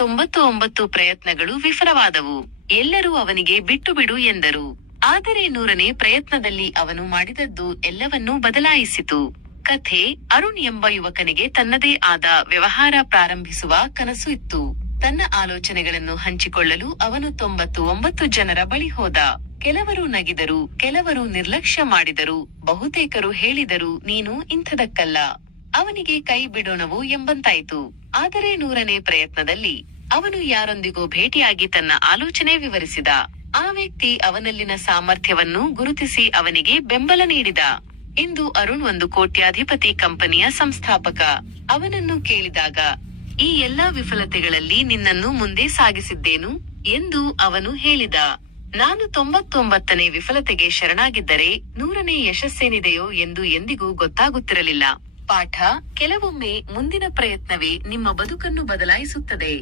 99 ಪ್ರಯತ್ನಗಳು ವಿಫಲವಾದವು. ಎಲ್ಲರೂ ಅವನಿಗೆ ಬಿಟ್ಟು ಬಿಡು ಎಂದರು. ಆದರೆ 100ನೇ ಪ್ರಯತ್ನದಲ್ಲಿ ಅವನು ಮಾಡಿದದ್ದು ಎಲ್ಲವನ್ನೂ ಬದಲಾಯಿಸಿತು. ಕಥೆ: ಅರುಣ್ ಎಂಬ ಯುವಕನಿಗೆ ತನ್ನದೇ ಆದ ವ್ಯವಹಾರ ಪ್ರಾರಂಭಿಸುವ ಕನಸು ಇತ್ತು. ತನ್ನ ಆಲೋಚನೆಗಳನ್ನು ಹಂಚಿಕೊಳ್ಳಲು ಅವನು 99 ಜನರ ಬಳಿ ಹೋದ. ಕೆಲವರು ನಗಿದರು, ಕೆಲವರು ನಿರ್ಲಕ್ಷ್ಯ ಮಾಡಿದರು, ಬಹುತೇಕರು ಹೇಳಿದರು, ನೀನು ಇಂಥದಕ್ಕಲ್ಲ. ಅವನಿಗೆ ಕೈ ಬಿಡೋಣವು ಎಂಬಂತಾಯಿತು. ಆದರೆ 100ನೇ ಪ್ರಯತ್ನದಲ್ಲಿ ಅವನು ಯಾರೊಂದಿಗೋ ಭೇಟಿಯಾಗಿ ತನ್ನ ಆಲೋಚನೆ ವಿವರಿಸಿದ. ಆ ವ್ಯಕ್ತಿ ಅವನಲ್ಲಿನ ಸಾಮರ್ಥ್ಯವನ್ನು ಗುರುತಿಸಿ ಅವನಿಗೆ ಬೆಂಬಲ ನೀಡಿದ. ಇಂದು ಅರುಣ್ ಒಂದು ಕೋಟ್ಯಾಧಿಪತಿ ಕಂಪನಿಯ ಸಂಸ್ಥಾಪಕ. ಅವನನ್ನು ಕೇಳಿದಾಗ, ಈ ಎಲ್ಲಾ ವಿಫಲತೆಗಳಲ್ಲಿ ನಿನ್ನನ್ನು ಮುಂದೆ ಸಾಗಿಸಿದ್ದೇನು ಎಂದು ಅವನು ಹೇಳಿದ. ನಾನು 99ನೇ ವಿಫಲತೆಗೆ ಶರಣಾಗಿದ್ದರೆ 100ನೇ ಯಶಸ್ಸೇನಿದೆಯೋ ಎಂದು ಎಂದಿಗೂ ಗೊತ್ತಾಗುತ್ತಿರಲಿಲ್ಲ. ಪಾಠ: ಕೆಲವೊಮ್ಮೆ ಮುಂದಿನ ಪ್ರಯತ್ನವೇ ನಿಮ್ಮ ಬದುಕನ್ನು ಬದಲಾಯಿಸುತ್ತದೆ.